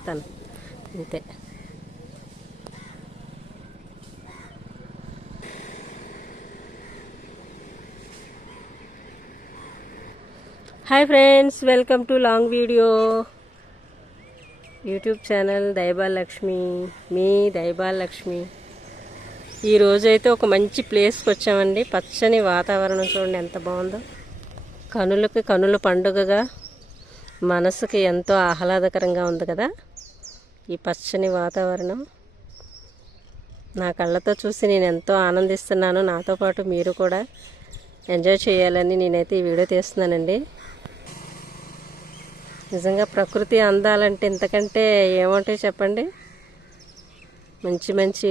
చెప్తాను అంతే. Hi friends, welcome to long video YouTube channel దైబాలక్ష్మి, మీ దైబాలక్ష్మి. ఈరోజైతే ఒక మంచి ప్లేస్కి వచ్చామండి. పచ్చని వాతావరణం చూడండి ఎంత బాగుందో. కనులకి కనుల పండుగగా, మనసుకి ఎంతో ఆహ్లాదకరంగా ఉంది కదా ఈ పచ్చని వాతావరణం. నా కళ్ళతో చూసి నేను ఎంతో ఆనందిస్తున్నాను. నాతో పాటు మీరు కూడా ఎంజాయ్ చేయాలని నేనైతే ఈ వీడియో తీస్తున్నానండి. నిజంగా ప్రకృతి అందాలంటే ఇంతకంటే ఏమంటాయి చెప్పండి. మంచి మంచి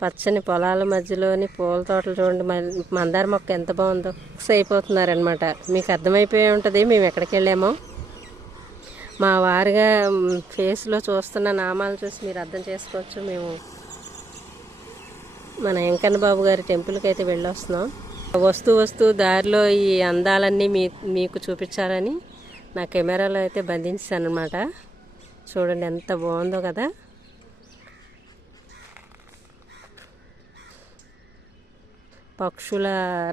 పచ్చని పొలాల మధ్యలోని పూల తోటలు చూడండి. మందార మొక్క ఎంత బాగుందో. ఫిక్స్ అయిపోతున్నారనమాట. మీకు అర్థమైపోయి ఉంటుంది మేము ఎక్కడికి వెళ్ళామో. మా వారిగా ఫేస్లో చూస్తున్న నామాలు చూసి మీరు అర్థం చేసుకోవచ్చు. మేము మన వెంకన్న బాబు గారి టెంపుల్కి అయితే వెళ్ళొస్తున్నాం. వస్తూ దారిలో ఈ అందాలన్నీ మీకు చూపించాలని నా కెమెరాలో అయితే బంధించాను అనమాట. చూడండి ఎంత బాగుందో కదా. పక్షుల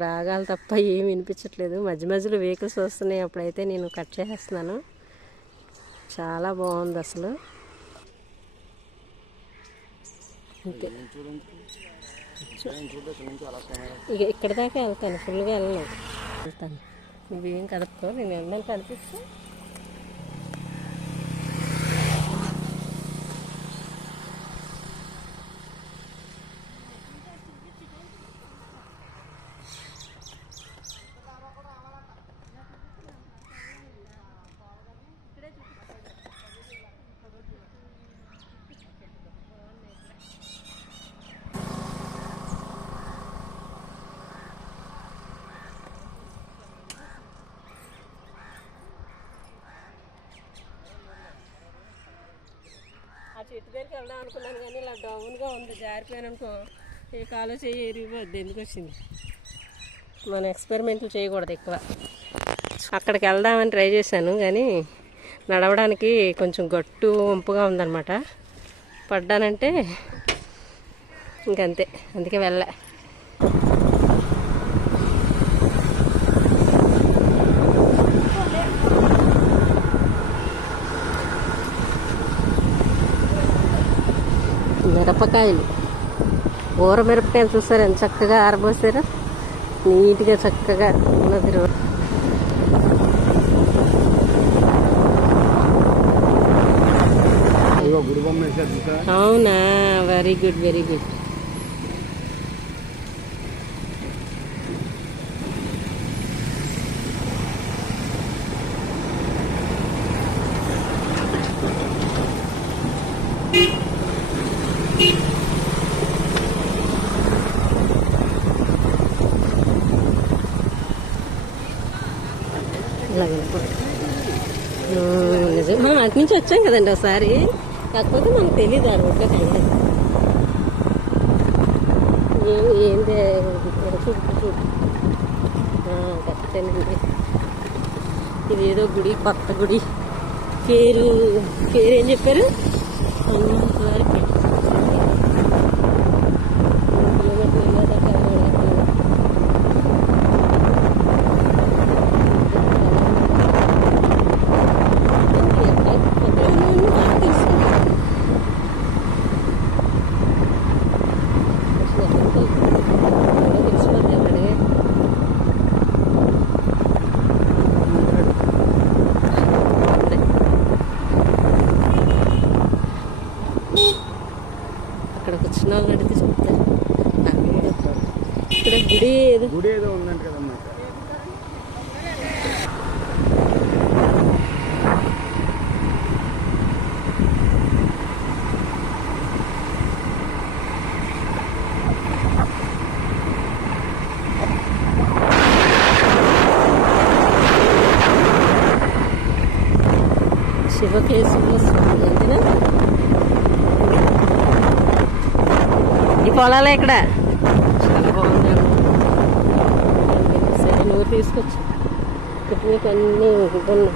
రాగాలు తప్ప ఏం వినిపించట్లేదు. మధ్య మధ్యలో వెహికల్స్ వస్తున్నాయి. అప్పుడైతే నేను కట్ చేసేస్తున్నాను. చాలా బాగుంది అసలు. అంతే, ఇక ఇక్కడ దాకా వెళ్తాను. ఫుల్గా వెళ్తాను. నువ్వేం కదపో, నేను వెళ్ళాను కనిపిస్తా. ఆ చెట్టు దగ్గరికి వెళ్దాం అనుకున్నాను కానీ ఇలా డౌన్గా ఉంది. జారిపోయాను అనుకో, ఏ కాలో చేయి ఎరిగిపోద్ది. ఎందుకు వచ్చింది? మనం ఎక్స్పెరిమెంట్లు చేయకూడదు ఎక్కువ. అక్కడికి వెళ్దామని ట్రై చేశాను కానీ నడవడానికి కొంచెం గట్టు వంపుగా ఉందన్నమాట. పడ్డానంటే ఇంకంతే. అందుకే వెళ్ళా. మిరపకాయలు, ఊర మిరపకాయలు చూస్తారు ఎంత చక్కగా ఆరబోసారు. నీట్గా చక్కగా ఉన్నది రోడ్. అవునా, వెరీ గుడ్ వెరీ గుడ్. నిజం, మనం అటు నుంచి వచ్చాం కదండి ఒకసారి. కాకపోతే మనకు తెలియదు ఆ రోడ్లో తెలియదు. ఏంటి చూడు కరెక్టేనండి. ఇదేదో గుడి, కొత్త గుడి. పేరు ఏం చెప్పారు? వారికి అక్కడికి వచ్చిన వాళ్ళు అడిగితే చెప్తారు. ఇక్కడ గుడి ఏదో ఉందంట కదమ్మా. శివకేశవ స్వామి అంతేనా? ఈ పొలాలే ఇక్కడ. చాలా బాగుంది. సరే, నువ్వు తీసుకొచ్చి ఇప్పుడు మీకు అన్నీ ఉన్నాయి.